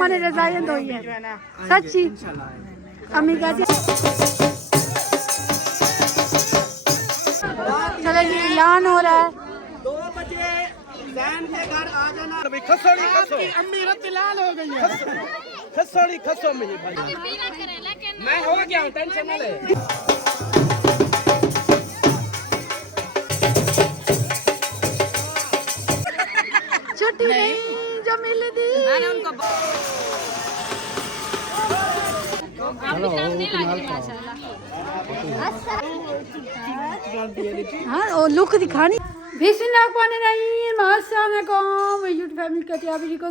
मैंने रजाइयाँ धोई है सच्ची। अम्मी कहती चलो जी ऐलान हो रहा है 2 बजे जैन के घर आ जाना। खसोड़ी आपकी अम्मी रत्तिलाल हो गई है। खसोड़ी खसो में भाई मैं हो गया हूँ, टेंशन ना ले। छुट्टी नहीं जो मिली थी। हाँ वो लुक दिखानी।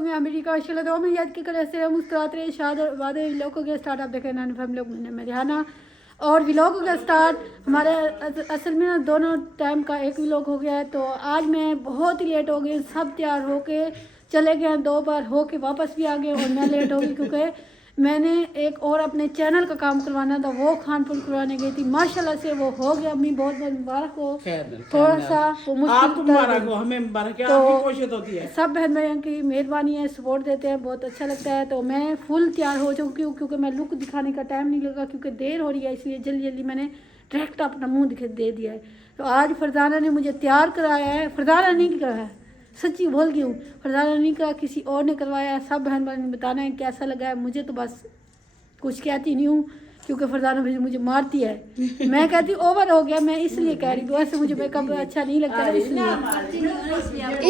अमेरिका याद की करे से मुस्कुराते रहे शाद वादे व्लॉग हो गया स्टार्ट। आप देखें नानी फैमिली लोग में रिहाना और व्लॉग हो गया स्टार्ट। हमारे असल में ना दोनों टाइम का एक व्लॉग हो गया है। तो आज मैं बहुत ही लेट हो गई, सब तैयार होके चले गए, 2 बार होके वापस भी आ गए और मैं लेट हो गई क्योंकि मैंने एक और अपने चैनल का काम करवाना था, वो खानपुर करवाने गई थी। माशाल्लाह से वो हो गया। अम्मी बहुत बहुत मुबारक हो। थोड़ा सा वो मुश्किल हमें मुबारक है, तो आपकी कोशिश होती है। सब बहन भाइयों की मेहरबानी है, सपोर्ट देते हैं, बहुत अच्छा लगता है। तो मैं फुल तैयार हो चुकी हूँ क्योंकि मैं लुक दिखाने का टाइम नहीं लगा क्योंकि देर हो रही है, इसलिए जल्दी जल्दी मैंने डायरेक्ट अपना मुँह दे दिया है। तो आज फरजाना ने मुझे तैयार कराया है। फरजाना नहीं कराया है, सच्ची बोल गई हूँ, फरजाना नहीं करा, किसी और ने करवाया है। सब बहन भाई ने बताना है कैसा लगा है। मुझे तो बस कुछ कहती नहीं हूँ क्योंकि फरजाना भी मुझे मारती है। मैं कहती ओवर हो गया, मैं इसलिए कह रही हूँ। वैसे मुझे मेकअप अच्छा नहीं लगता है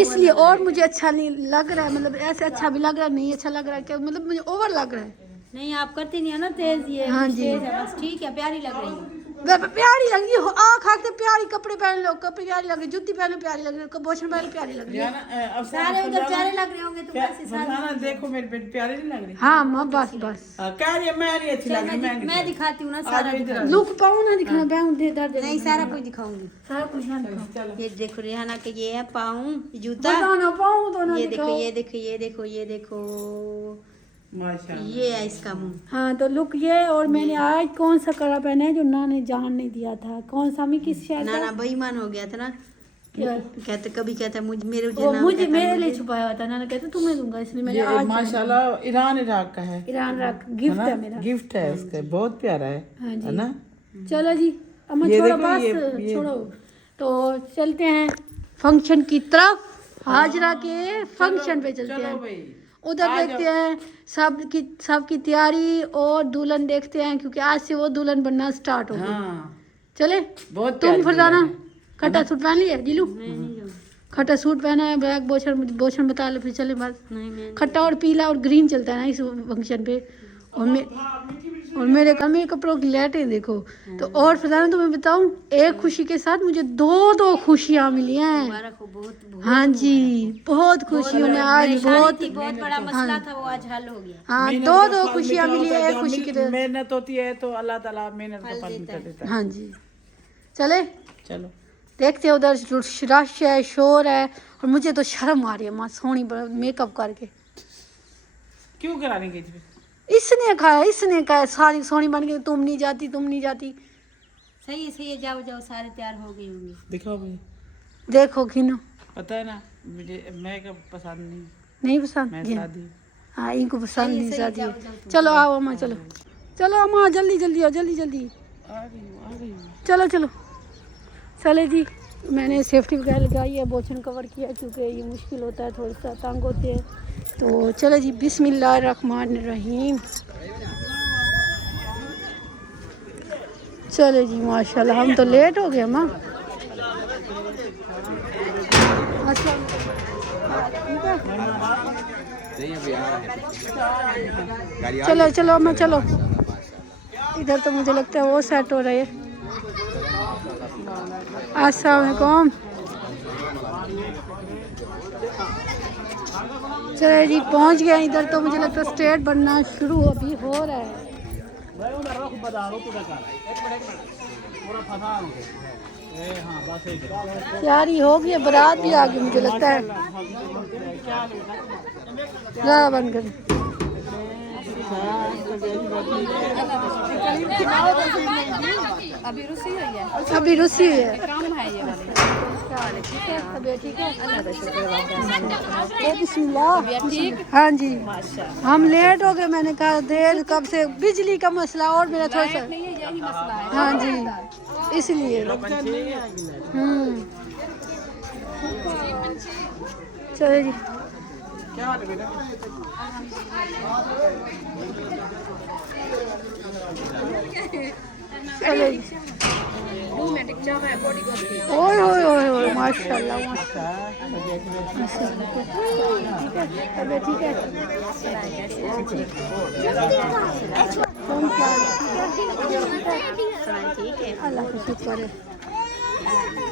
इसलिए और मुझे अच्छा नहीं लग रहा है, मतलब ऐसे अच्छा भी लग रहा है, नहीं अच्छा लग रहा है, क्या मतलब मुझे ओवर लग रहा है। नहीं आप करती नहीं है ना तेज, ये हाँ जी तेज है बस, ठीक है, प्यारी लग रही है। प्यारी लग रही हो, आँख आँखते प्यारी, कपड़े पहन लो कपड़े प्यारी लग रही, जूती पहनो प्यारी लग रही है, भूषण पहनो प्यारी लग रही है। सारे उधर प्यारे लग रहे होंगे तो कैसे सारे। देखो मेरी बेटी प्यारी नहीं लग रही। हाँ माँ बस बस कह रही है मैं नहीं अच्छी लग रही। मैं दिखाती हूँ ना सारा, लुक पाऊँ ना दिखाना पाऊँ दे दर्द नहीं सारा कुछ दिखाऊंगी। सारा कुछ ना दिखाओ। ये देखो रेहाना के ये है पाऊँ जूता, ना पाऊँ तो ना ये देखो दिखाओ। ये देखो ये देखो ये देखो माशाल्लाह ये है इसका मुंह। हाँ तो लुक ये। और मैंने आज कौन सा कड़ा पहना है जो ना ने जान नहीं दिया था, कौन सा मैं किस शहर नाना बेईमान हो गया था ना, कहते कभी कहता मुझे मेरे मुझे मेरे लिए छुपाया हुआ था। नाना कहते तुम्हें दूंगा, इसलिए मैंने आज माशाल्लाह ईरान इराक का है। ईरान रख गिफ्ट है मेरा, गिफ्ट है उसका, बहुत प्यारा है। हाँ जी है ना। चलो जी अम्मा छोड़ो बस छोड़ो। तो चलते हैं फंक्शन की तरफ, हाजरा के फंक्शन पे चलते हैं। उधर देखते हैं सबकी तैयारी और दुल्हन देखते हैं क्योंकि आज से वो दुल्हन बनना स्टार्ट हो गई। चले बहुत तुम फरजाना खट्टा सूट पहन लिया जीलू, खट्टा सूट पहना है, ब्लैक बोशन बता लो फिर चले बस। खट्टा और पीला और ग्रीन चलता है ना इस फंक्शन पे। और मेरे कपड़ों की लाइटें देखो। तो और फरजाना तुम्हें बताऊं, एक खुशी के साथ मुझे दो खुशियां मिली हैं। हाँ जी बहुत खुशी हूँ मैं आज, बहुत बड़ा मसला था वो आज हल हो गया। हाँ दो खुशियां मिली है, एक खुशी की तरह। मेहनत होती है तो अल्लाह ताला मेहनत का फल देता है। हाँ जी चले चलो देखते हैं। उधर रश है, शोर है और मुझे तो शर्म आ रही है माँ सोनी मेकअप करके। क्यों कराने गई थी? इसने कहा सारी सोनी बन गई, तुम नहीं जाती। सही है जाओ सारे तैयार हो गए होंगे। दिखाओ मुझे, देखो घिनो, पता है ना मुझे मेकअप पसंद नहीं पसंद मैं शादी। हाँ इनको पसंद नहीं शादी। चलो आओ अम्मा, चलो अम्मा जल्दी आओ जल्दी। चलो चले जी। मैंने सेफ्टी वगैरह लगाई है, बोचन कवर किया क्योंकि ये मुश्किल होता है, थोड़ा सा तंग होते हैं। तो चलो जी बिस्मिल्लाहिर्रहमानिर्रहीम। चले जी माशाल्लाह हम तो लेट हो गए माँ। चलो अम्मा चलो। इधर तो मुझे लगता है वो सेट हो रहा है। अस्सलाम वालेकुम। चलो जी पहुंच गए। इधर तो मुझे लगता है स्टेट बनना शुरू अभी हो रहा है। तैयारी हो गई, बारात भी आ गई मुझे लगता है। बन कर अभी रुसी हुई है, अभी रुसी हुई है। काम है ये वाली। ठीक है, तबीयत ठीक है। ठीक। हाँ जी, माशाल्लाह। हम लेट हो गए, मैंने कहा देर कब से, बिजली का मसला और मेरा थोड़ा सा। नहीं है, यही मसला है। हाँ जी, इसलिए। चलो जी। चलो जी। ओए ओए ओए ओए, माशाल्लाह माशाल्लाह। ठीक है, अल्लाह का शुक्र है।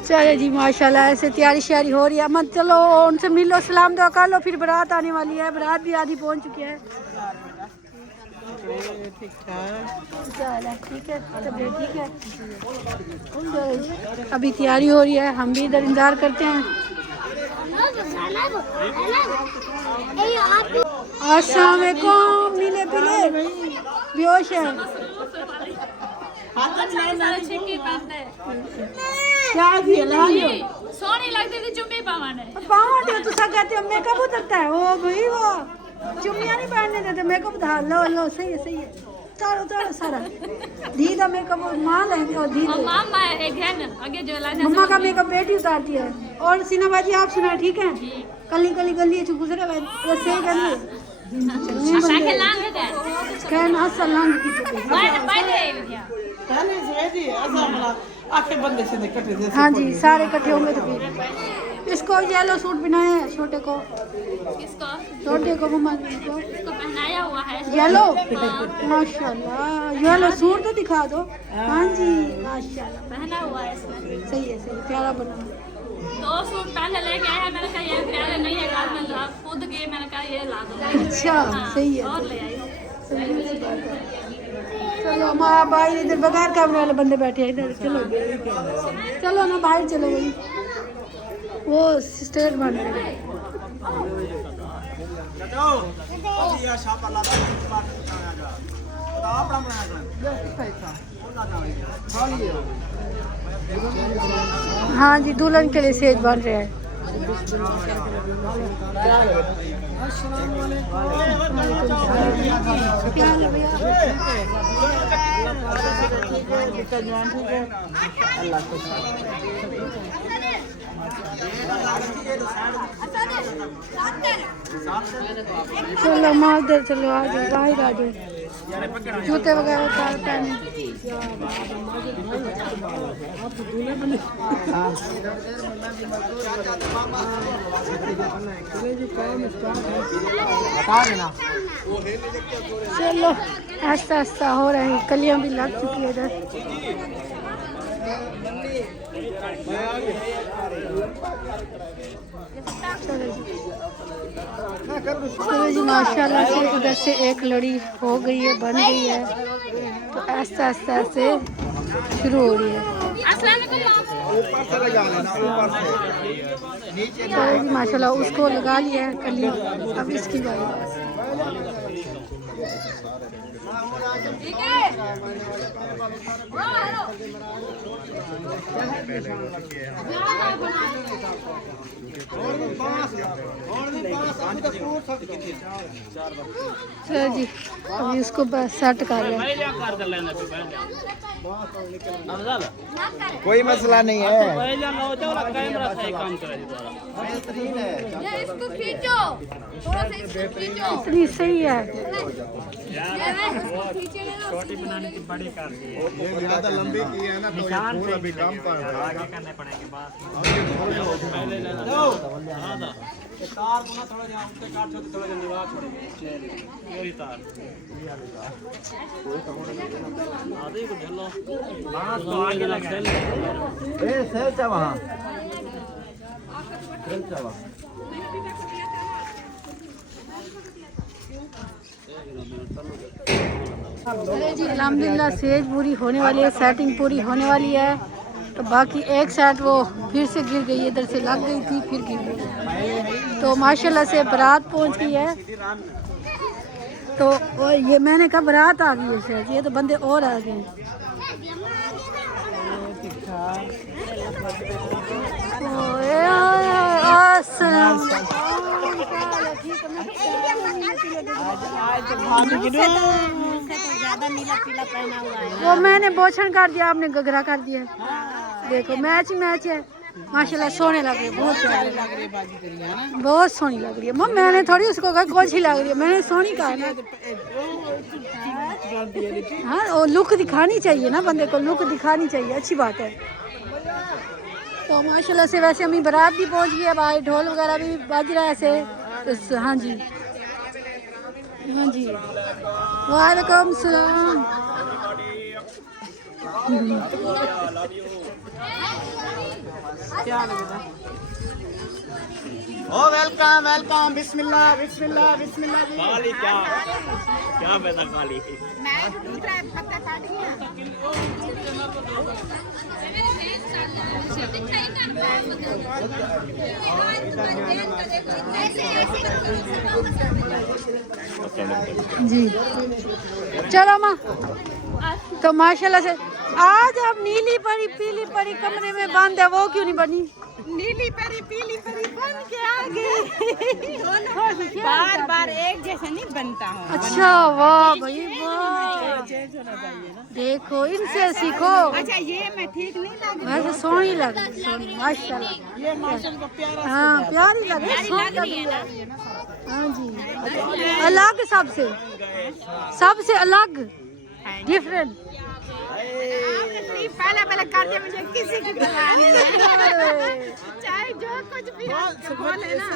चले जी माशाल्लाह, ऐसे तैयारी श्यारी हो रही है। मत चलो उनसे मिलो, सलाम दुआ कर लो, फिर बारात आने वाली है। बारात भी आधी पहुंच चुकी है। ठीक है, तबीयत ठीक है। अभी तैयारी हो रही है, हम भी इधर इंतजार करते हैं। अस्सलाम वालेकुम। नीले पीले बेहोश है क्या? सोनी लगती थी चुम्मी पावाने। पावन तुसा कहते हो मेकअप उतरता है। ओ भाई वो चुम्मियां नहीं पहनने देते, मेकअप उतार लो। लो सही है, सही है। उतारो उतारो सारा दी का मेकअप माँ लेंगे और दी और मामा एक है ना आगे जो लाने मम्मा का मेकअप बेटी उतारती है। और सीना बाजी आप सुना ठीक है? कली कली गली गुजरे वो सही गली आके लांग है कहना सलांग की तो पहले आखे बंदे से कटे थे। हाँ जी, सारे इकट्ठे होंगे तो फिर इसको येलो सूट पहनाए है छोटे को, किसको छोटे को मम्मा को इसको पहनाया हुआ है येलो। माशाल्लाह, येलो सूट तो दिखा दो। हाँ जी माशाल्लाह, पहना हुआ है इसने। सही है, सही प्यारा बना। 2 सूट पहले लेके आया, मैंने कहा ये प्यारे नहीं है, बाद में खुद गए, मैंने कहा ये ला दो। अच्छा सही है, और ले आई। सही है, अच्छी बात है। चलो हमारा भाई इधर बगैर कैमरे वाले बंदे बैठे हैं इधर। चलो चलो ना बाहर चलो, भाई वो स्टेज बन रहे हैं। हाँ जी, दुल्हन के लिए सेज बन रहे हैं। चलो माँ उधर चलो, आ जाओ बाहर आ जाओ, जूते वगैरह उतार पहने। चलो आस्ता आस्ता हो रहे हैं, कलियां भी लग चुकी है इधर। चलो जी माशाल्लाह से उधर से एक लड़ी हो गई है, बन गई है, तो आस्ता आस्ता से शुरू हो रही है। चलो जी माशाल्लाह, उसको लगा लिया है कली, अब इसकी बारी। चलो जी, अभी उसको बस सेट कर रहे हैं। कोई मसला नहीं है। इसको खींचो, थोड़ा सा इसको खींचो। इतनी सही है। छोटी बनाने की बड़ी कार की है, ये ज्यादा लंबी की है ना, तो ये थोड़ा भी कम पड़ रहा है, आगे करने पड़ेंगे बात। तार को ना थोड़ा जा उसके काट छोटे थोड़ा निवास छोड़ेंगे वही तार आधे को झल्लो बांस तो आगे लगा ए सेल चा वहां सेल चा वहां। चले जी अल्हम्दुलिल्लाह, सेज पूरी होने वाली है, सेटिंग पूरी होने वाली है। तो बाकी एक साइड वो फिर से गिर गई, इधर से लग गई थी फिर गिर गई। तो माशाल्लाह से बारात पहुंच गई है। तो और ये मैंने कहा बारात आ गई है शायद, ये तो बंदे और आ गए हैं। वो मैंने बोछन कर दिया, आपने घघरा कर दिया। देखो मैच ही मैच है माशाल्लाह, सोने लग रही है, बहुत प्यारी लग रही है, बहुत सोहनी लग रही है। मम्मी मैंने थोड़ी उसको कहा कौन सी लग रही है, मैंने सोहनी कहा ना। हाँ वो लुक दिखानी चाहिए ना, बंदे को लुक दिखानी चाहिए, अच्छी बात है। तो माशाल्लाह से वैसे हमें बारात भी पहुंच गई है, भाई ढोल वगैरह भी बज रहा है ऐसे। तो हाँ जी हाँ जी, वालेकुम सलाम। ओ वेलकम वेलकम, बिस्मिल्लाह बिस्मिल्लाह बिस्मिल्लाह जी। खाली क्या पैसा खाली जी। चलो माँ, तो माशाल्लाह से आज आप नीली परी पीली परी कमरे में बंद है, वो क्यों नहीं बनी? नीली परी पीली परी बन के आ गई। बार बार एक जैसा नहीं बनता हूँ। अच्छा वाह भाई वाह, देखो इनसे सीखो। अच्छा ये मैं ठीक नहीं लग वैसे सोहनी लग रही है माशाल्लाह, ये मौसम को प्यारा हाँ प्यारी लग रही है, सोहनी लग रही है। हाँ जी, अलग सबसे अलग डिफरेंट। पहले पहले करते मुझे किसी की परवाह नहीं है, चाहे जो कुछ भी बोले ना।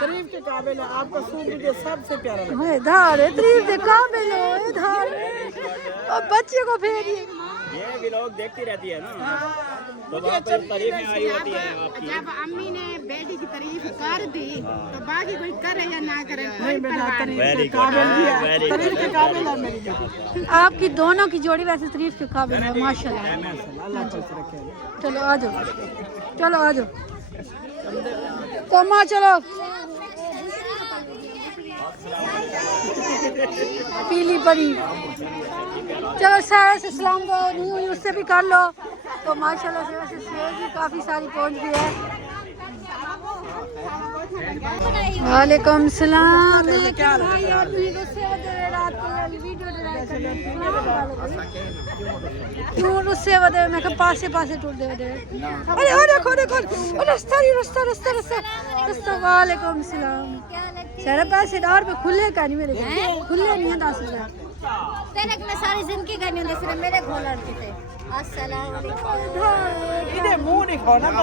तारीफ के काबिल है, आपका सूट मुझे सबसे प्यारा लगा। है धार है तारीफ के काबिल है धार, और बच्चे को फेरिए। ये भी लोग देखती रहती है ना, तो तारीफ में आई होती है आपकी। जब अम्मी ने बेटी की तारीफ कर दी तो बाकी कोई करे या ना करे कोई परवाह नहीं। वेरी गुड, तारीफ के काबिल है मेरी बेटी। आपकी दोनों की जोड़ी वैसे तारीफ के काबिल है माशाल्लाह। अल्लाह खुश रखे। चलो आ जाओ, चलो आ जाओ, तो माँ चलो पीली परी। चलो सारा से सलाम दो, नहीं उससे भी कर लो। तो माशाल्लाह से वैसे सेज भी काफ़ी सारी पहुंच गई है। वालेकुम सलाम। क्यों रुस्से वदे, मैं कहा पासे पासे टूट दे वदे। अरे ओ देखो देखो, रास्ता नहीं, रास्ता रास्ता रास्ता रास्ता। वालेकुम सलाम। सारे पैसे डार पे खुले का नहीं, मेरे खुले नहीं है 10,000 तेरे मैं सारी जिंदगी करनी होती, सिर्फ मेरे खोलर थे। अस्सलाम वालेकुम। इधर मुंह नहीं खोना तो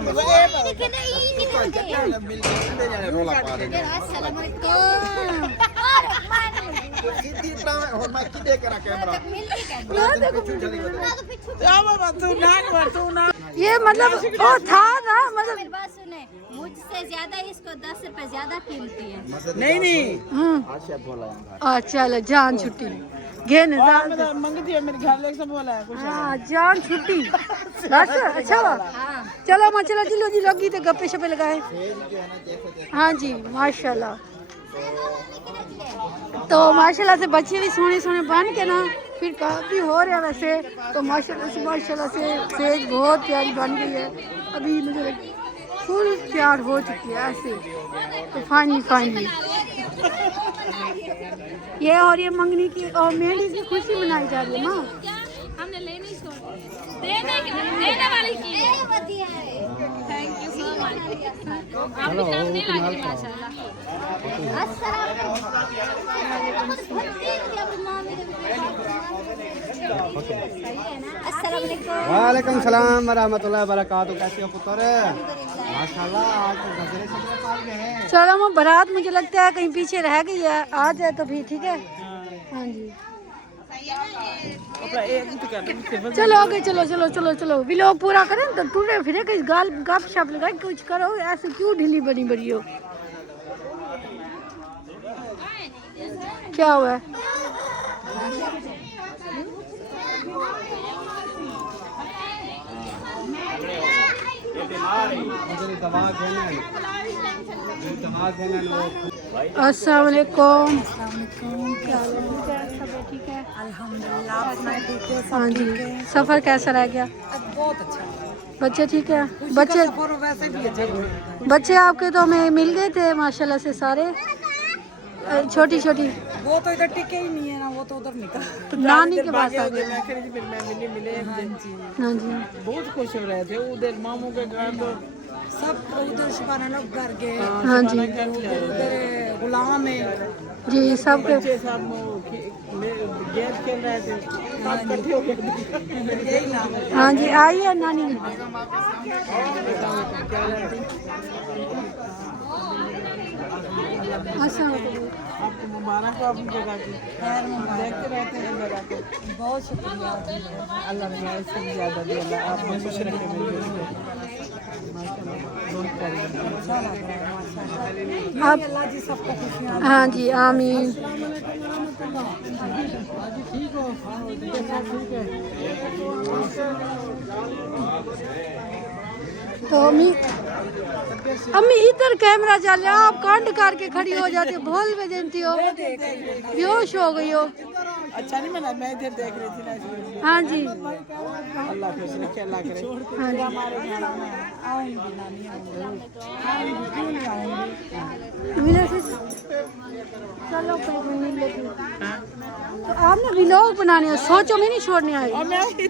लेकिन नहीं रोला पा रहे अस्सलाम वालेकुम। सीधी इतना और मैं किधर करा कैमरा ये मतलब वो था ना, मतलब मेरी बात सुने, मुझसे ज्यादा इसको 10 रुपए ज्यादा कीमती है। नहीं नहीं अच्छा लो जान छुट्टी घे मंगती है मेरे घर ले सब बोला है कुछ। हाँ जान छुट्टी बस। अच्छा हुआ, चलो माँ चलो जी, लो जी लगी तो गप्पे शप्पे लगाए। हाँ जी माशाल्लाह। तो माशाल्लाह से बच्चे भी सोने सोने बन के ना फिर काफ़ी हो रहा है वैसे। तो माशाल्लाह से सेज बहुत प्यारी बन गई है, अभी मुझे फुल तैयार हो चुकी है ऐसे। तो फाइनली ये और ये मंगनी की और मेहंदी की खुशी मनाई जा रही है ना। हमने लेनी देने वाली की है। Thank you so much. आपकी तरफ नहीं लगी माशाल्लाह। अस्सलाम वालेकुम। वालेकुम सलाम वरहमतुल्लाहि वबरकातुहू। कैसे हो पुत्र? माशाल्लाह आज तो गजरे शजरे पाल गए हैं। चलो वो बारात मुझे लगता है कहीं पीछे रह गई है, आ जाए तो भी ठीक है। हाँ जी चलो आगे चलो चलो चलो चलो भी लोग पूरा करें तो टूटे फिरे कहीं गाल गप शप लगाए कुछ करो, ऐसे क्यों ढीली बनी बड़ी हो? क्या हुआ है? दवा देना अस्सलाम वालेकुम। क्या हाल है? ठीक है, सब ठीक है अल्हम्दुलिल्लाह, अपना ठीक है, हाँ सब जी। ठीक है। सफ़र कैसा रह गया? बहुत अच्छा। बच्चे ठीक है? खुशी बच्चे का सफर वैसे भी अच्छा होता है। बच्चे आपके तो हमें मिल गए थे माशाल्लाह से सारे, छोटी छोटी। वो तो इधर टिके ही नहीं है ना, वो तो उधर निकल तो नानी के पास आ गए। फिर मैं मिले हाँ जी, हाँ जी। बहुत खुश हो रहे थे उधर मामू के घर तो सब उधर शुभाना लोग घर गए, हाँ जी उधर गुलाम है। जी, सबके बच्चे सब गेम खेल रहे थे, सब इकट्ठे हो गए। यही नाम है। हाँ जी, आइए नानी। अस्सलाम वालेकुम। आपको मुबारक हो अपनी जगह की, खैर मुबारक। देखते रहते हैं जगह को। बहुत शुक्रिया। अल्लाह ने इससे भी ज़्यादा दिया, अल्लाह आपको खुश रखे मेरे अच्छा लग रहा है माशाल्लाह। आप अल्लाह जी सबको खुशियाँ दे। हाँ जी, आमीन। ठीक हो? ठीक है। तो अम्मी इधर कैमरा चल रहा है, आप कांड करके खड़ी हो जाती हो, भूल में जानती हो, बेहोश हो गई हो। अच्छा नहीं मिला, मैं इधर देख रही थी ना इसलिए। हाँ जी, अल्लाह खुश रखे, अल्लाह करे। हाँ जी। हमारे घर में आऊंगी नानी, आऊंगी, क्यों नहीं आऊंगी। मिले से चलो फिर मैं मिल लेती हूँ। तो आपने व्लॉग बनाने हैं, सोचो मैं नहीं छोड़ने आई। आऊंगी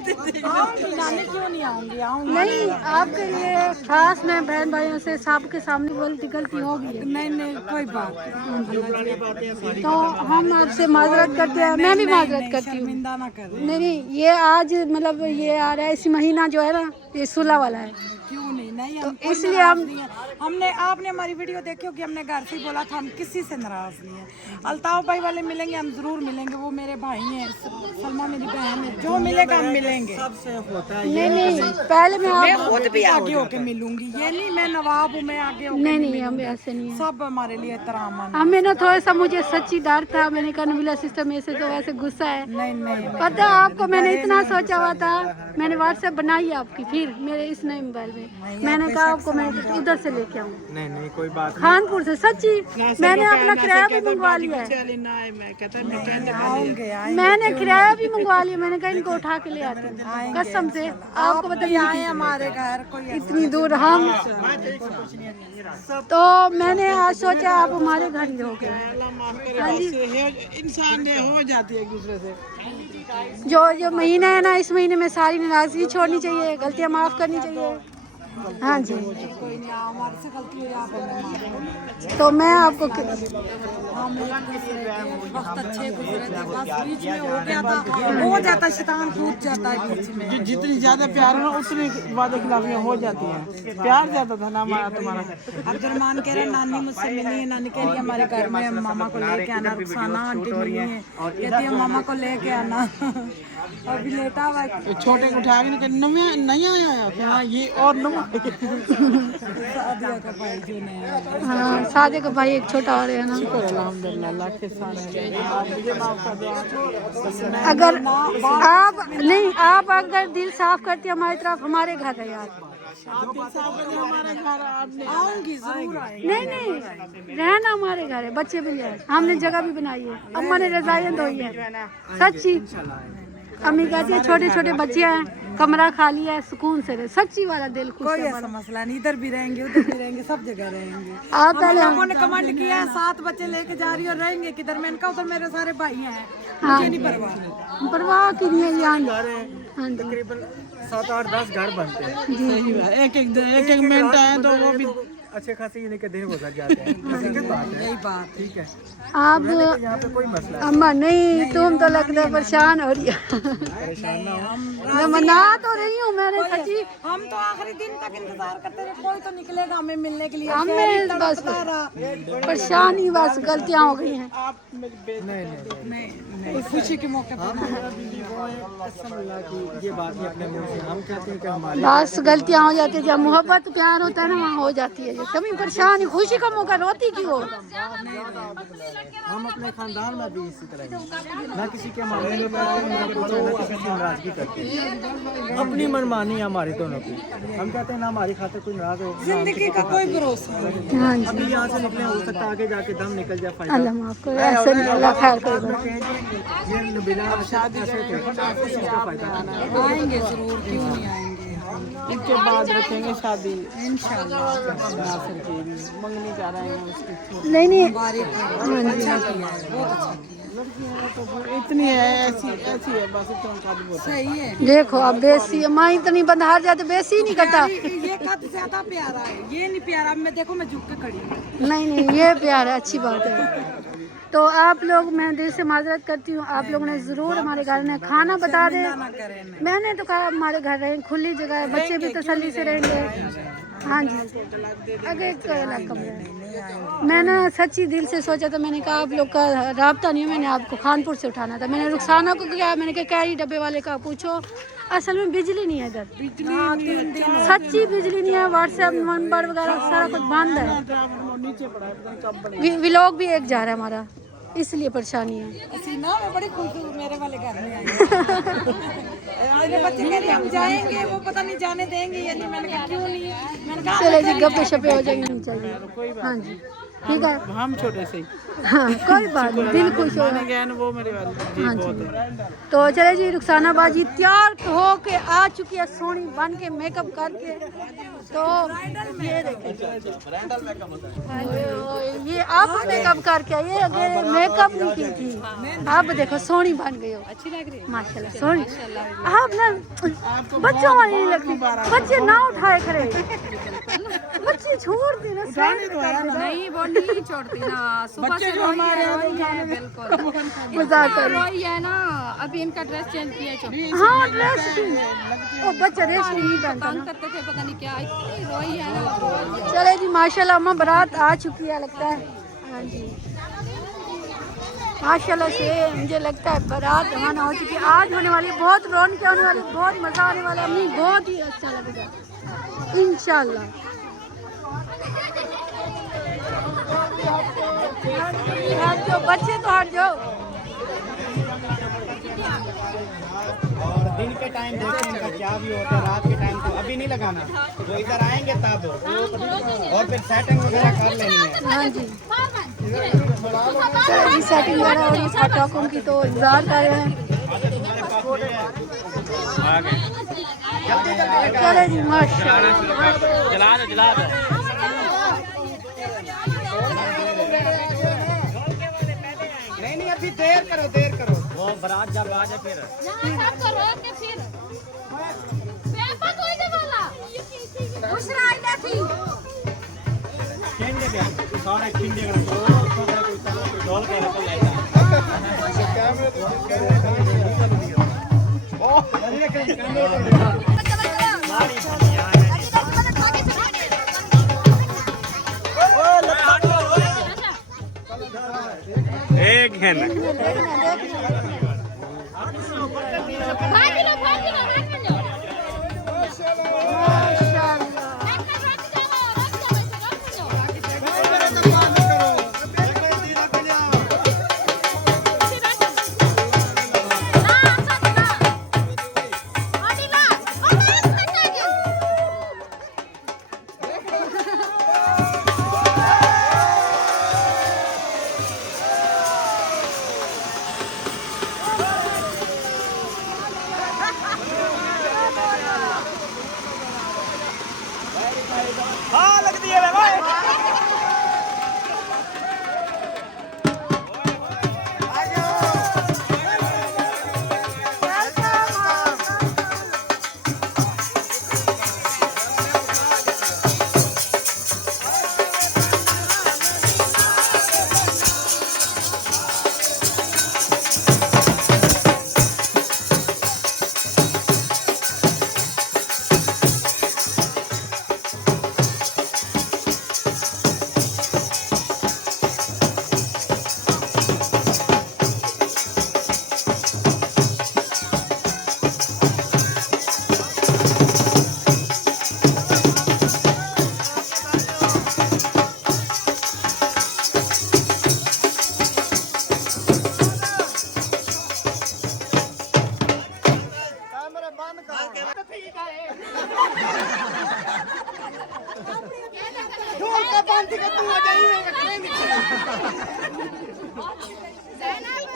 नानी, क्यों नहीं आऊंगी, आऊंगी। नहीं, आपके लिए खास मैं बहन भाइयों से सबके सामने बोलती, गलती हो गई है नहीं नहीं, कोई बात नहीं। तो हम आपसे माजरत करते हैं, मैं भी माजरत करती हूँ। शर्मिंदा ना कर। नहीं नहीं, ये आज मतलब ये आ रहा है इसी महीना जो है ना, ये 16 वाला है, क्यों नहीं, नहीं तो हम कोई इसलिए नाराज हम नहीं है। हमने आपने हमारी वीडियो देखी होगी, हमने घर से ही बोला था हम किसी से नाराज नहीं है। अल्ताफ भाई वाले मिलेंगे, हम जरूर मिलेंगे, वो मेरे भाई हैं, सलमा मेरी बहन है, जो मिलेगा हम मिलेंगे। नहीं नहीं, पहले मैं मैं आप खुद भी आगे होके मिलूंगी, ये नहीं मैं नवाब हूँ मैं आगे होके नहीं नहीं, हम ऐसे नहीं है। सब हमारे लिए एहतराम है। हमें ना थोड़ा सा मुझे सच्ची डर था, मैंने कहा नबीला सिस्टर में से तो वैसे गुस्सा है, नहीं नहीं पता आपको मैंने इतना सोचा हुआ था, मैंने व्हाट्सएप बनाई आपकी, फिर मेरे इस नए मोबाइल में मैंने कहा आपको मैं उधर से लेके आऊँ, नहीं नहीं कोई बात खानपुर से। सच्ची मैंने अपना किराया भी मंगवा लिया है, मैं कहता मैं कहते आऊंगे आए मैंने किराया भी मंगवा लिया, मैंने कहा इनको उठा के ले आती हूँ कसम से। आपको बताइए आए हमारे घर कोई इतनी दूर हम, तो मैंने आज सोचा आप हमारे घर ही रहोगे। हाँ जी, इंसान ने हो जाती है एक दूसरे से। जो महीना है ना, इस महीने में सारी नाराजगी छोड़नी चाहिए, गलतियाँ माफ़ करनी चाहिए। हाँ जी, कोई ना, हमारे से गलती हो जाती है। तो मैं आपको हम वक्त अच्छे गुजरे थे, बस बीच में हो गया था, हो जाता शैतान कूद जाता है बीच में। जितनी ज्यादा प्यार है ना उतनी वादे खिलाफियाँ हो जाती हैं। प्यार ज्यादा था ना हमारा तुम्हारा। अब्दुलरमान कह रहे नानी मुझसे मिली है, नानी कह रही है हमारे घर में मामा को लेके आना, रुखसाना आंटी मिली है, कहती है मामा को लेके आना। अभी लेटा हुआ है। छोटे को उठा के नहीं आया क्या ये और नवा सादिया का भाई जो नया। हाँ, सादे का भाई एक छोटा और है ना। अल्हम्दुलिल्लाह, लाख के साथ मुझे माफ कर दो। अगर आप नहीं, आप अगर दिल साफ करती हमारी तरफ, हमारे घर है यार। हमारे घर आपने आऊंगी जरूर आएंगे। नहीं नहीं, रहना हमारे घर है, बच्चे भी ले आए, हमने जगह भी बनाई है, अम्मा ने रजाइयाँ धोई है, सच्ची। अम्मी कहती है छोटे छोटे बच्चे हैं, कमरा खाली है, सुकून से रहे, सच्ची वाला दिल खुश कोई है ऐसा मसला नहीं, इधर भी रहेंगे उधर भी रहेंगे, सब जगह रहेंगे। आप हम पहले लोगों ने कमांड किया है 7 बच्चे लेके जा रही और रहेंगे किधर, मैंने कहा उधर मेरे सारे भाई हैं, मुझे नहीं परवाह। परवाह की नहीं है यहाँ। हाँ जी, तकरीबन 7 8 10 घर बनते हैं, सही बात। एक मिनट आए तो वो भी अच्छे खासे इन्हीं के दिन गुजर जाते हैं। हकीकत बात है, यही बात है। ठीक है, आप यहाँ पे कोई मसला अम्मा नहीं, तुम तो लगता है परेशान हो रही है। परेशान ना हो। मैं मना तो रही हूँ, मैंने सच्ची हम तो आखिरी दिन तक इंतजार करते रहे, कोई तो निकलेगा हमें मिलने के लिए। हमें बस परेशानी, बस गलतियाँ हो गई हैं। नहीं, खुशी के मौके पर कसम अल्लाह की ये बात नहीं अपने मुंह से हम कहते हैं कि हमारे बस गलतियाँ हो जाती है, जब मोहब्बत प्यार होता है ना, वहाँ हो जाती है। कभी परेशान है, खुशी का मौका रोती क्यों? हम अपने खानदान में भी इसी तरह हैं। ना किसी के मामले में पड़ते हैं, ना कुछ, ना किसी की नाराजगी करते हैं। अपनी मनमानी है हमारी दोनों की। हम कहते हैं ना हमारी खातिर कोई नाराज हो। जिंदगी का कोई भरोसा नहीं। हाँ जी, अभी यहाँ से निकले, हो सकता है आगे जाके दम निकल जाए। फायदा अल्लाह माफ करे, ऐसे नहीं, अल्लाह खैर करे। ये नबीला शादी का फायदा आएंगे जरूर, क्यों नहीं आएंगे। इसके बाद रखेंगे शादी इंशाल्लाह। नासिर की भी मंगनी जा रहे हैं उसकी। नहीं नहीं, अच्छा किया है, बहुत अच्छा किया है। लड़कियां तो इतनी है, ऐसी है बस, इतना कद बहुत है। सही है। देखो अब बेसी माँ इतनी बंधार जाते बेसी ही नहीं करता। ये कद ज्यादा प्यारा है, ये नहीं प्यारा। मैं देखो, मैं झुक के खड़ी हूँ। नहीं नहीं, ये प्यार है, अच्छी बात है। तो आप लोग, मैं दिल से माजरत करती हूँ, आप लोगों ने ज़रूर हमारे घर में खाना बता दें। मैंने तो कहा हमारे घर रहें, खुली जगह है, बच्चे भी तसल्ली से रहेंगे। हाँ जी, आगे एक अलग कमरा है। मैंने सच्ची दिल से सोचा था, मैंने कहा आप लोग का राब्ता नहीं है, मैंने आपको खानपुर से उठाना था। मैंने रुखसाना को किया, मैंने कहा कैरी डब्बे वाले का पूछो, असल में बिजली नहीं है इधर, सच्ची बिजली नहीं है। व्हाट्सएप नंबर वगैरह सारा कुछ बंद है। व्लॉग भी एक जा रहा है हमारा, इसलिए परेशानी है। सीना मैं बड़ी खुश हूँ, मेरे वाले घर में आई। मेरे बच्चे कह रहे हम जाएंगे, वो पता नहीं जाने देंगे या नहीं। मैंने कहा क्यों नहीं, मैंने कहा चले जी, गप्पे शप्पे हो जाएंगे, नहीं चाहिए। हाँ जी, ठीक है। हम छोटे से ही हाँ, कोई बात नहीं, दिल खुश हो। माने गए ना वो मेरे वाले जी, हाँ बहुत जी, है। तो चले जी, रुखसाना बाजी तैयार हो के आ चुकी है, सोनी बन के, मेकअप करके। तो ये देखें, ये आप मेकअप करके आई, ये आगे मेकअप नहीं की थी। आप देखो सोनी बन गई हो, अच्छी लग रही है माशाल्लाह। सोनी आप ना बच्चों वाली नहीं लगती, बच्चे ना उठाए खड़े, बच्चे छोड़ दी ना। नहीं वो नहीं छोड़ती ना, सुबह से रोई है बिल्कुल। मजाक कर रही। रोई है ना, अभी इनका ड्रेस चेंज किया है। हाँ ड्रेस ओ बच्चा रेस नहीं पहनता ना। करते थे पता नहीं क्या, इतनी रोई है ना। चले जी, माशाल्लाह अम्मा बारात आ चुकी है लगता है। हाँ जी, माशाल्लाह से मुझे लगता है बारात रवाना हो चुकी है। आज होने वाली बहुत रौनक होने वाली, बहुत मज़ा आने वाला है। अम्मी बहुत ही अच्छा लगेगा इंशाल्लाह। हट जाओ बच्चे, तो हट जाओ। और दिन के टाइम देखते हैं इनका क्या भी होता है, रात के टाइम तो अभी नहीं लगाना, जो इधर आएंगे तब, और फिर सेटिंग वगैरह कर लेनी है। हाँ जी, चलो जी, सेटिंग वगैरह हो रही है, पटाखों की तो इंतजार कर रहे हैं। चलो जी, माशाल्लाह। जला दो जला दो। नहीं अभी देर करो। वो बारात जब आ जाए फिर यहाँ सब करो के फिर पेपर कोई दे वाला दूसरा आइडिया थी। केंगे गया सारे खिंडे का कोई ढोल के रख ले जा। एक है ना भागी लो हाथ में लो।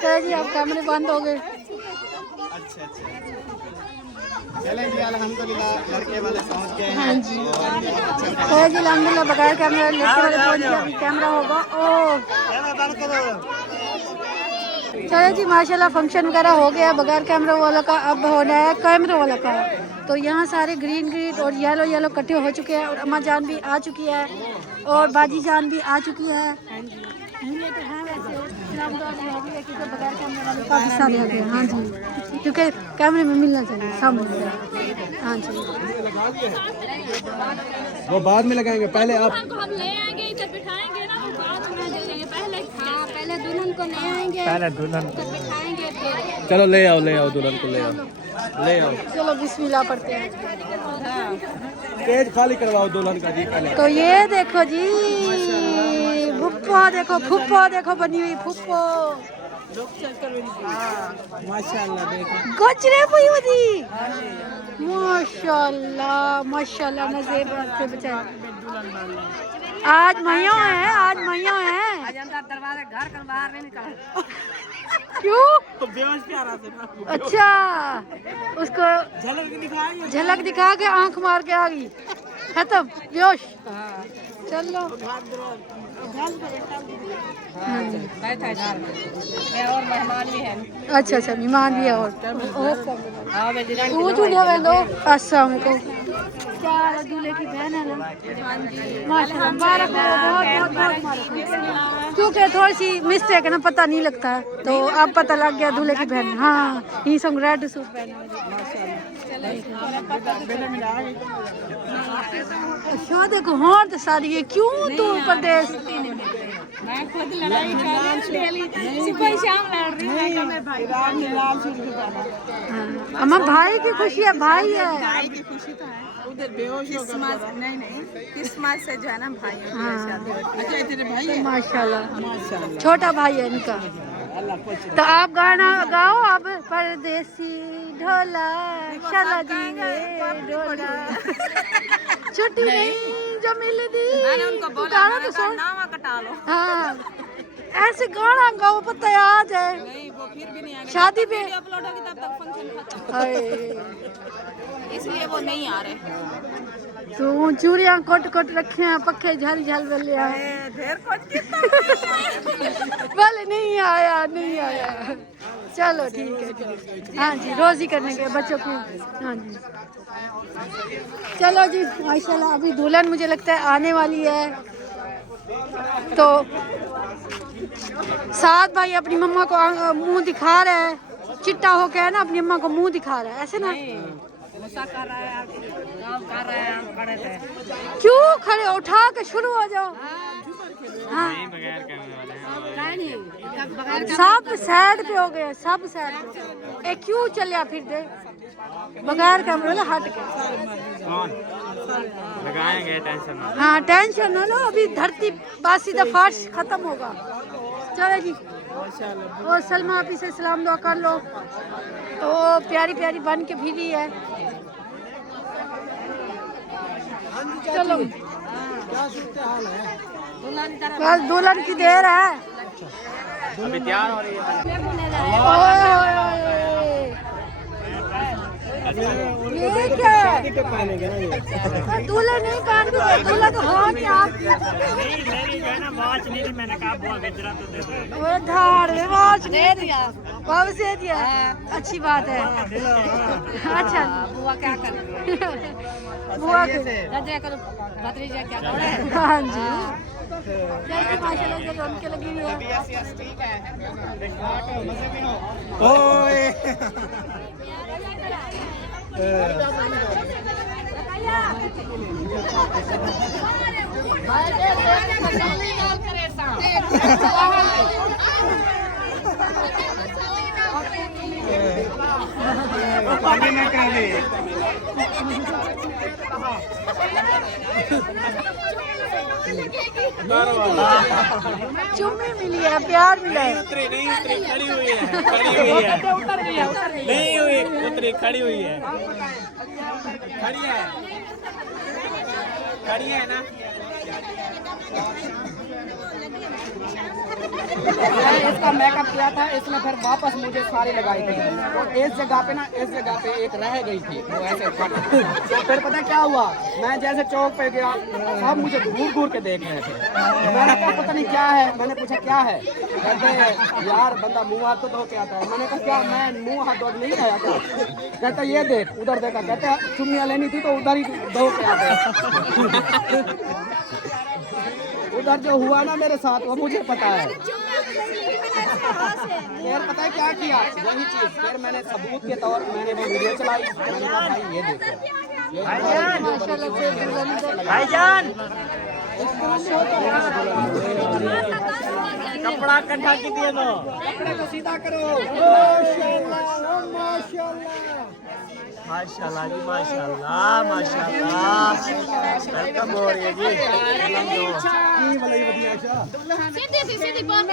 चलो जी अब कैमरे बंद हो गए। अच्छा चलें जी, अल्हम्दुलिल्लाह लड़के वाले पहुंच गए हैं। हाँ जी चलो जी अलहमदिल्ला बगैर कैमरा लड़के वाले पहुंच गए। अभी कैमरा होगा। ओ चलो जी माशाल्लाह फंक्शन वगैरह हो गया बगैर कैमरा वाला का। अब होना है कैमरा वाला का। तो यहाँ सारे ग्रीन ग्रीन और येलो येलो इकट्ठे हो चुके हैं और अम्मा जान भी आ चुकी है और बाजी जान भी आ चुकी है। काफ़ी सारे आ गए। हाँ जी क्योंकि कैमरे में मिलना चाहिए सामने। हाँ जी वो बाद में लगाएंगे, पहले आप हम ले आएंगे इधर बिठाएंगे ना, वो बाद में दे देंगे। पहले दुल्हन को ले आएंगे, पहले दुल्हन तो बिठाएंगे फिर। चलो ले आओ दुल्हन को ले आओ। चलो बिस्मिल्लाह पढ़ते हैं। स्टेज खाली करवाओ दुल्हन का जी पहले। तो ये देखो जी फुप्पो देखो, फुप्पो देखो बनी हुई फुप्पो माशाल्लाह देखो गजरे पई हुई माशाल्लाह माशाल्लाह नज़ेब से बचाए। आज मैया है, आज मैया है। दरवाजे घर कर बाहर नहीं निकल। क्यों? बेहोश प्यारा से अच्छा उसको झलक झलक दिखा के आंख मार के आ गई, खत्म बेहोश। चलो और मेहमान भी हैं। अच्छा अच्छा मेहमान भी है और अस्सलाम वालेकुम। क्या दूल्हे की बहन है ना माशाल्लाह मुबारक हो, बहुत बहुत मुबारक। क्योंकि थोड़ी सी मिस्टेक है ना पता नहीं लगता है तो अब पता लग गया दूल्हे की बहन। हाँ ये संग रेड सूट पहने। अच्छा देखो हाँ तो सारी है क्यों दूर प्रदेश। मैं खुद लड़ाई सिपाही शाम लड़ रही हूँ। मैं मेरे भाई अम्मा भाई की खुशी है, भाई है। भाई की खुशी तो है उधर बेहोश क्रिसमस नहीं क्रिसमस से जो है ना भाई। अच्छा तेरे भाई है माशाल्लाह छोटा भाई है इनका। तो आप गाना गाओ अब परदेसी ढोला शाला देंगे ढोला छुट्टी नहीं जो मिल दी। मैंने उनको बोला गाना तो सुन। नामा कटा लो। हाँ ऐसे गाना गाओ पता है आ जाए। नहीं वो फिर भी नहीं आएगा, शादी पे अपलोड होगी तब तक फंक्शन खत्म, हाय। इसलिए वो नहीं आ रहे। तो चूड़ियां कोट कोट रखे हैं, पक्के झल झल वाले हैं। ढेर कुछ वाले नहीं आया नहीं आया। चलो ठीक है। हाँ जी रोजी करने के बच्चों की। हाँ जी चलो जी माशाल्लाह अभी दुल्हन मुझे लगता है आने वाली है। तो साथ भाई अपनी मम्मा को मुंह दिखा रहा है, चिट्टा हो के है ना अपनी अम्मा को मुंह दिखा रहा है ऐसे ना। कर रहा है काम कर रहे हैं खड़े थे। क्यों खड़े उठा के शुरू हो जाओ। हाँ सब साइड पे हो गए, सब साइड पे। ए क्यों चलिया फिर दे बगैर कैमरे वाला हट के लगाएंगे, टेंशन ना। हाँ टेंशन ना लो, अभी धरती बासी दफा खत्म होगा। चलो जी और सलमा आपी से सलाम दुआ कर लो। तो प्यारी प्यारी बन के फिरी है। चलो बस दुल्हन की देर है। अभी तैयार हो रही है। ओए ओए ओए ये क्या है? दूल्हा नहीं पहन दूल्हा तो हाँ क्या वो धार में वाच दे दिया वापस दे दिया। अच्छी बात है। अच्छा बुआ क्या कर रही है? बुआ के करो भतीजा क्या कर रहा है? हाँ जी जल्दी माशाल्लाह ये रौनक लगी हुई है। ठीक है। चुम्मी मिली है, प्यार मिला है। नहीं उतरी, खड़ी हुई है, खड़ी हुई है। नहीं हुई उतरी, खड़ी हुई है, खड़ी है, खड़ी है ना। मैं इसका मेकअप किया था, इसने फिर वापस मुझे सारी लगाई थी। तो इस जगह पे एक रह गई थी, वो ऐसे तो फिर पता क्या हुआ, मैं जैसे चौक पे गया, सब मुझे घूर घूर के देख रहे थे। मैंने कहा पता नहीं क्या है, मैंने पूछा क्या है, कहते यार बंदा मुँह हाथ तो धो के आता है। मैंने कहा क्या, मैं मुँह हाथ धो नहीं आया था। कहता ये देख उधर देखा, कहते चुम्मियाँ लेनी थी तो उधर ही धो के आते। उधर जो हुआ ना मेरे साथ वो मुझे पता है। फिर पता है क्या किया, वही चीज फिर मैंने सबूत के तौर मैंने वो वीडियो चलाई। मैंने कहा भाई ये देखो, भाईजान कपड़ा कट्ठा की दिए नो, कपड़े को सीधा करो। माशाल्लाह जी माशाल्लाह माशाल्लाह, वेलकम हो रही है जी। सीधी सीधी बात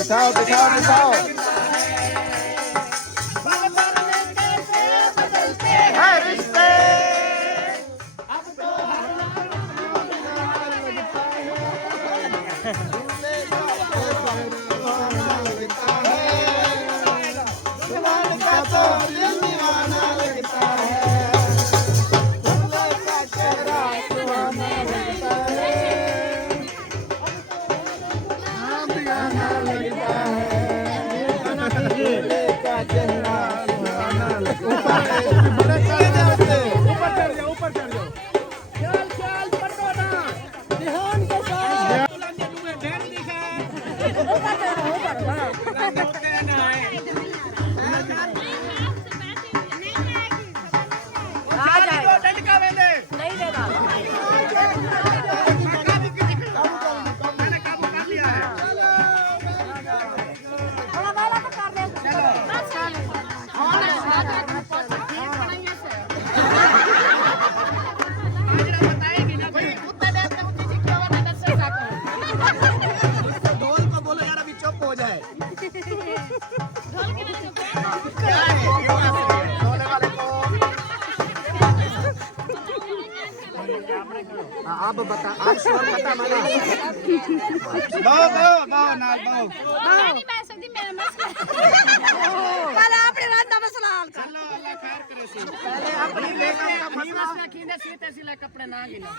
बिठाओ बिठाओ बिठाओ। अब बता, आप शोर बता माना। बो नाल बो। नहीं मैं सकती मेरा मसला पहले आपने रात मसला हल कर। चलो अल्लाह खैर करे सी। पहले अपनी लेकर का मसला रखीने सीते सिले कपड़े ना गिना।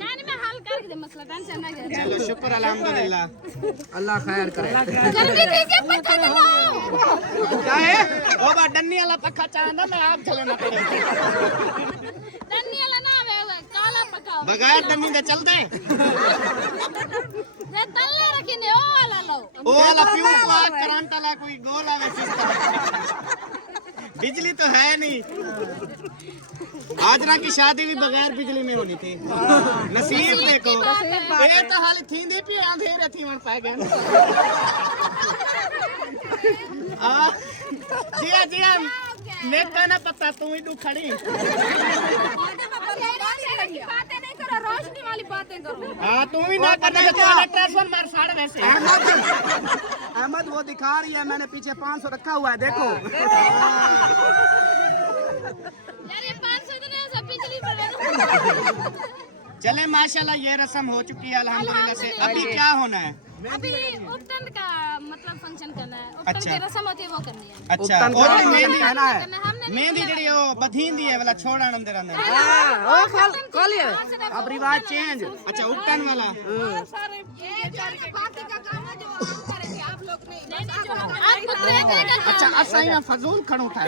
नहीं मैं हल कर दे मसला, टेंशन ना कर। चलो शुक्र अल्हम्दुलिल्लाह, अल्लाह खैर करे। जल्दी कीजिए पक्का दबाओ। क्या है ओ बा डन्नी वाला पक्का चाहना, मैं आग चलाना पड़े। धन्नी वाला ना आवे, काला पकाओ। बगैर डन्नी दे चल दे। जे तल्ला रखिने ओ वाला लो। ओ वाला प्यू को आग करंट वाला कोई गोल आवे सिस्टम। बिजली तो है नहीं। आजरा की शादी भी बगैर बिजली में होनी थी। नसीब देखो, ये तो हाल थींदे पे अंधेरे थी मन पाए गए। जिया जिया नेक का ना पता तू ही तू खड़ी। बातें नहीं करो, रोशनी वाली बातें करो। हाँ तू ही ना करना तो ट्रांसफर मार साड़ वैसे। अहमद वो दिखा रही है, मैंने पीछे 500 रखा हुआ है देखो। यार ये 500 तो नहीं, सब बिजली बढ़ा। चले माशाल्लाह ये रस्म हो चुकी है अल्हम्दुलिल्लाह से। अभी क्या होना है? अभी उपटन का मतलब फंक्शन करना है। उपटन अच्छा। की रस्म होती है वो करनी है। अच्छा और मेहंदी कहना है, मेहंदी जड़ी वो बधींदी है वाला छोड़ा अंदर अंदर। ओ कल अब रिवाज चेंज। अच्छा उपटन वाला। बहुत सारे ये बाकी का काम है जो हम करेंगे, आप लोग नहीं जो आप पुत्र देगा। अच्छा असही में फजूल खड़ू था।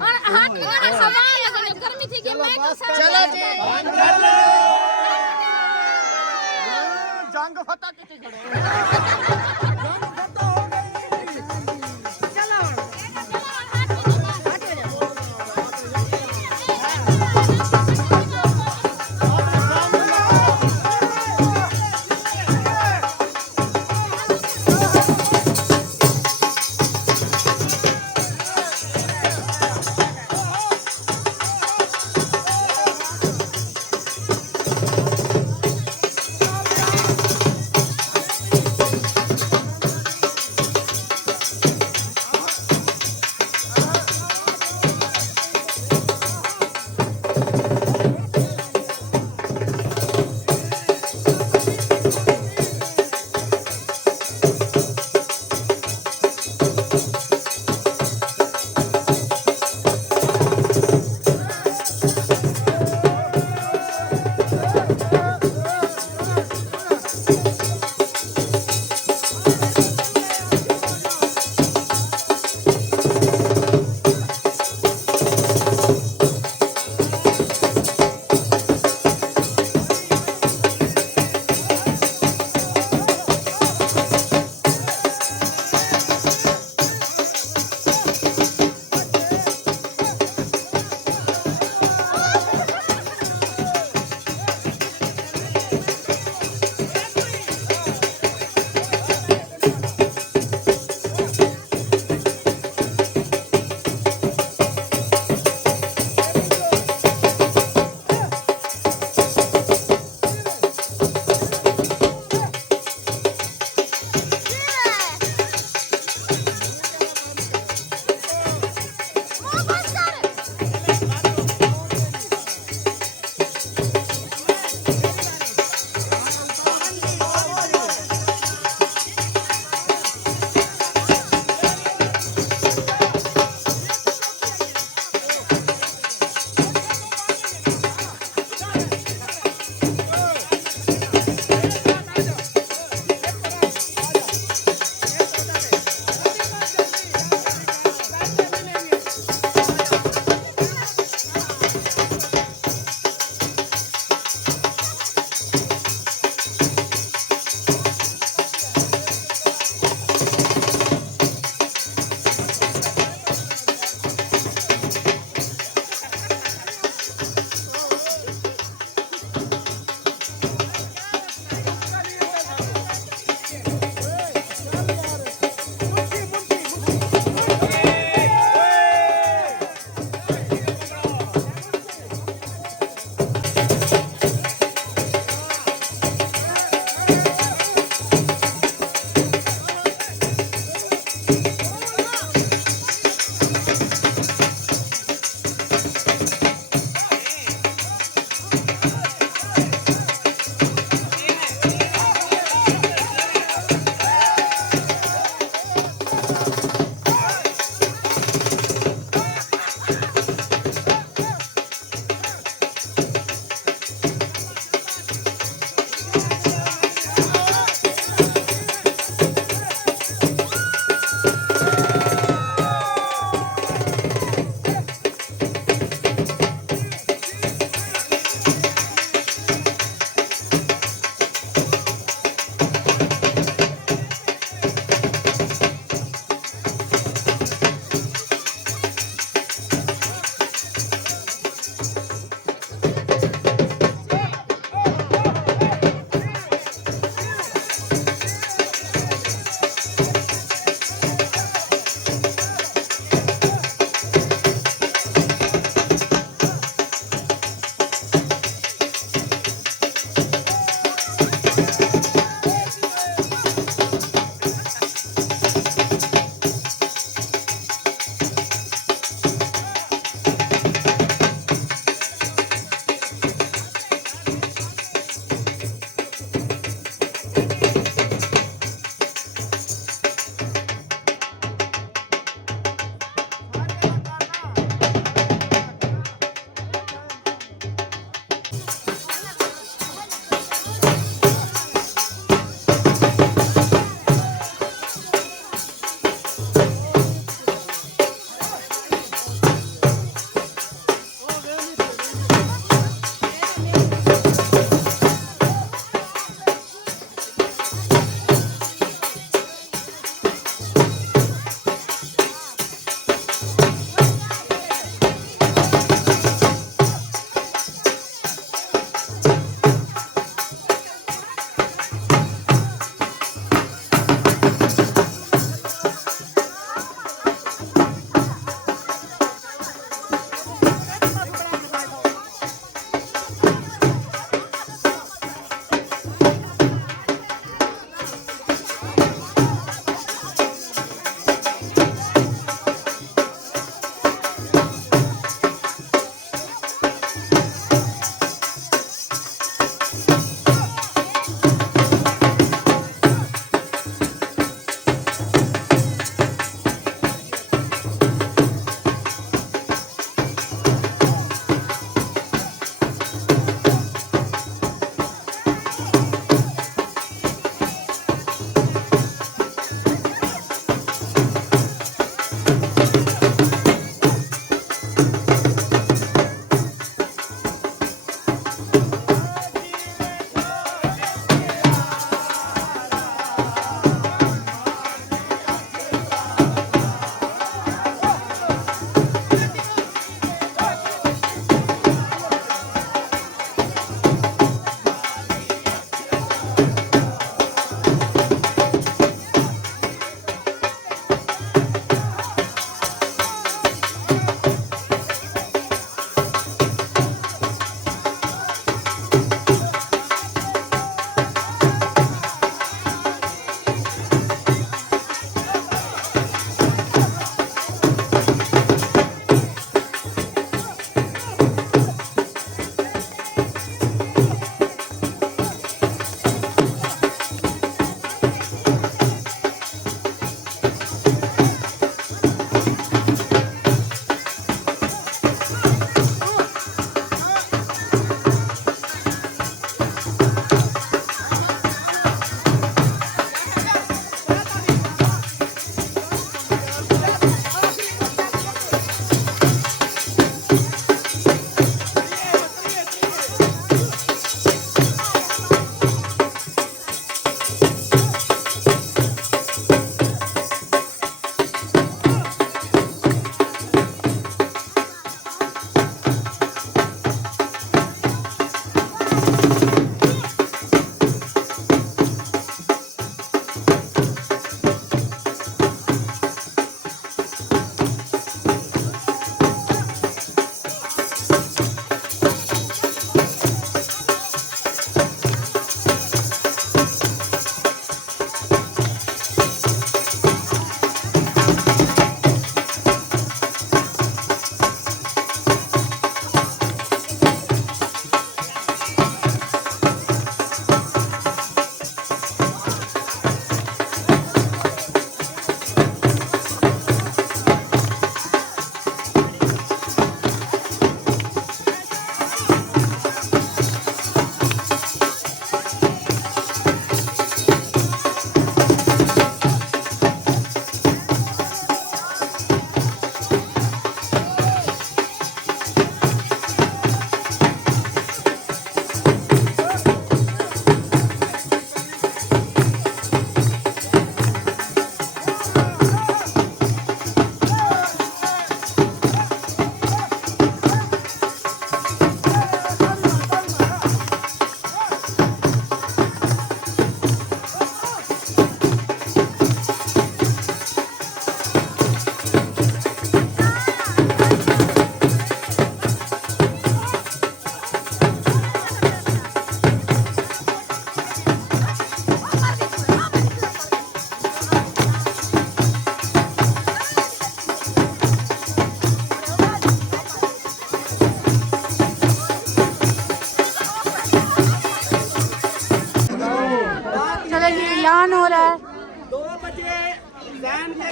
और हाथ में हवा लगा, गर्मी थी कि मैं तो चलो जी जंग फतह की खड़े।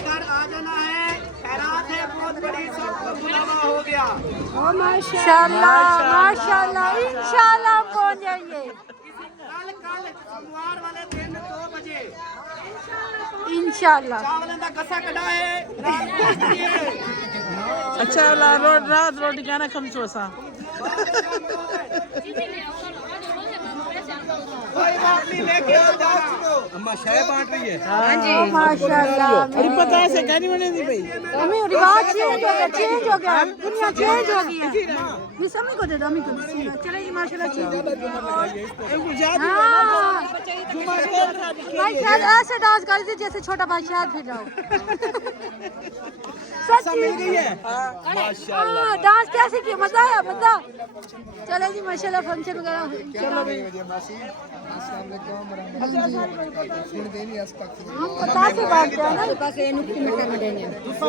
घर आ जाना है, खैरात है बहुत बड़ी, सबको बुलावा हो गया। माशाल्लाह माशाल्लाह, इंशाल्लाह हम पहुंच जाएंगे कल सोमवार वाले दिन 2 बजे इंशाल्लाह। चावल का कसा कटा है, रात को है। अच्छा रात रोटी क्या ना कम चोसा कोई बात नहीं, लेके आ जाना। अम्मा शाय बांट रही है। माशाल्लाह। अरे पता है कहनी बने नहीं भाई हमें रिवाज चेंज हो गया, दुनिया चेंज हो गई है। ये समय को दे दो, हमें को चलेगी माशाल्लाह चेंज। हाँ भाई शायद ऐसे डांस कर दी जैसे छोटा भाई शायद फिर जाओ। मिल गई है। हाँ डांस कैसे किया, मजा आया मजा। चलो जी माशाल्लाह फंक्शन वगैरह चलो भाई। हम पता से बांटते हैं ना,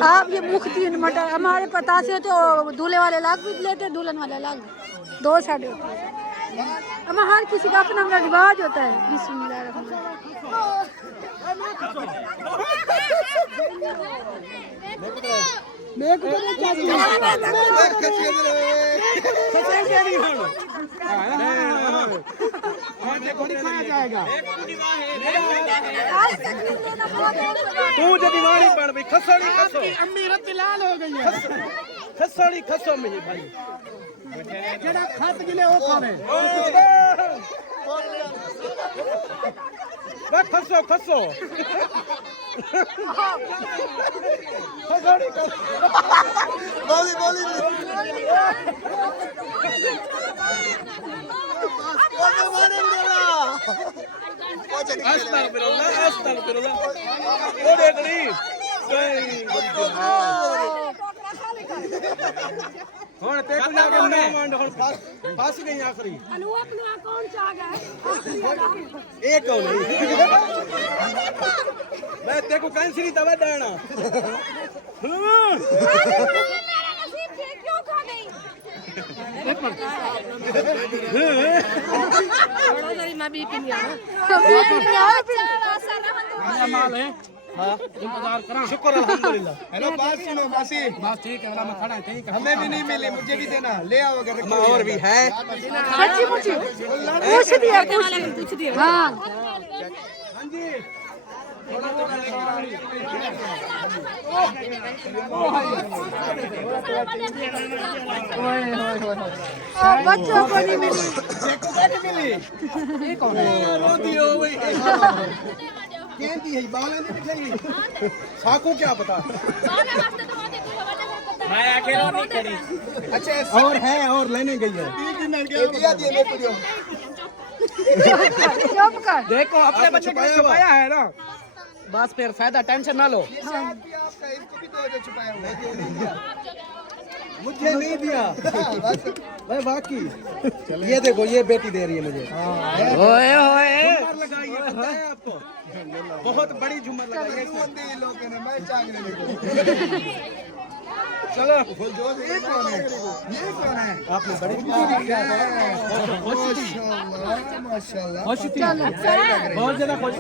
आप ये मुफ्ती मटर हमारे पता से तो दूल्हे वाले अलग भी लेते हैं, दुल्हन वाले अलग, 2 साइड होते हैं। हमारे हर किसी का अपना अपना रिवाज होता है। जाएगा तू जो दीवानी पड़ भाई, खसोड़ी खसो, अम्मी रत्ती लाल हो गई है। खसोड़ी खसो मेरे भाई। जेड़ा खत गिले वो खावे। खसो खसो खसोड़ी खसो। बोली अस्तगफिरुल्लाह। ओ देखड़ी ਹੁਣ ਤੇ ਕੋ ਜਾ ਕੇ ਮੈਂ ਮੰਡ ਹੁਣ ਫਸ ਗਈ ਆਖਰੀ ਇਹ ਕੌਣ ਹੈ ਮੈਂ ਤੇ ਕੋ ਕੈਂਸਰੀ ਤਵਾ ਡਾਣਾ इंतजार करा। शुक्र अल्हम्दुलिल्लाह। हेलो बात सुनो मासी, बस ठीक है, मैं खड़ा है, ठीक है। हमें भी नहीं मिली, मुझे भी देना, ले आओ अगर और भी है। सच्ची मुची पूछ दिया हाँ हां जी बच्चों को नहीं मिली। देखो क्या नहीं मिली। ये कौन है? रोती हो भाई। कहती है बालें नहीं दिखेगी। साकू क्या पता। मैं अकेला नहीं करी। अच्छा और है, और लेने गई है। चुप कर। देखो अपने बच्चे को छुपाया है ना, बस फिर फायदा, टेंशन ना लो। मुझे नहीं दिया भाई बाकी। ये देखो ये बेटी दे रही है मुझे। ओए ओए झूमर लगाई है, पता है आपको? बहुत बड़ी झूमर लगाई है इसने। चलो ये कौन है? आपने बड़ी माशाल्लाह बहुत ज्यादा खुश।